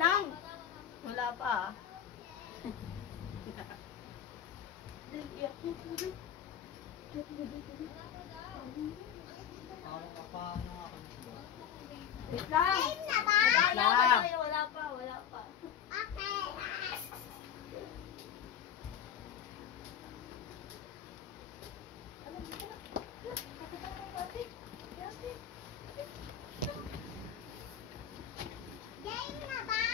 lang. Wala pa. Wait lang. Wala pa. Okay. Game na ba?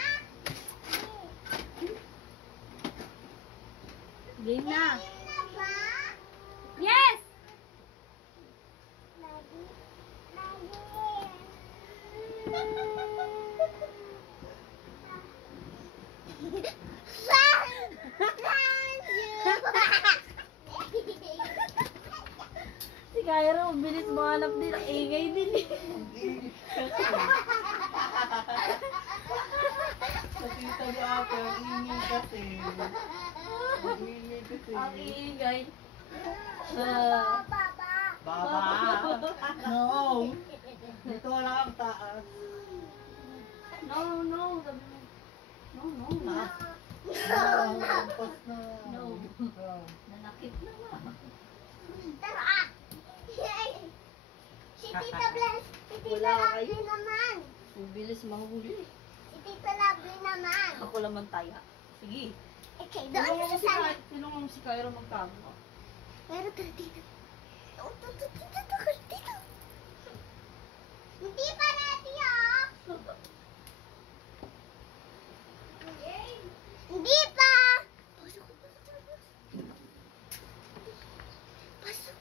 Game na. Game na ba? Yes! Lagi. Si Cairo, bilis mahanap din. Ingay din eh. Nakita ni Ate, ang ingay kasi. Ang ingay kasi. Ang ingay. Baba! No! Dito wala ang taas. No. Sabi mo. No. Taas. No! Lampas na. No. Nanakit na nga. Tara! Si Tita Blas, si Tita Wala Lovely kayo. naman. Ang bilis mahuli. Si Tita Lovely naman. Ako naman taya. Sige. Okay, doon sa sana. Sinong mo si Cairo magkamo? Pero tara dito. Dito. Hindi pa natin ah. Hindi pa. Pasok.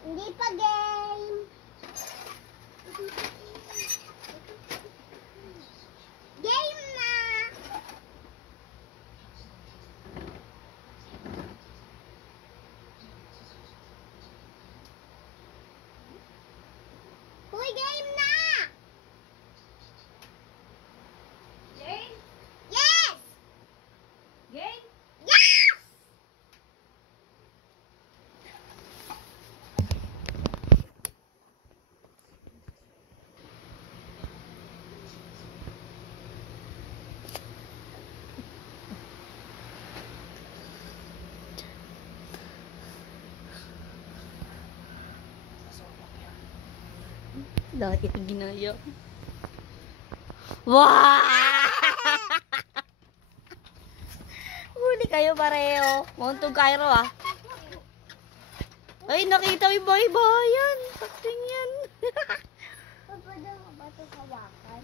Hindi pa game. Game na. Hoy, game na. Game? Yes. Game? Yes. Dahil ito ginaya. Wow! Huli kayo pareho. Montong Cairo ah. Ay, nakita yung bayan. Pakting yan. Pwede mo ba ito hawakan?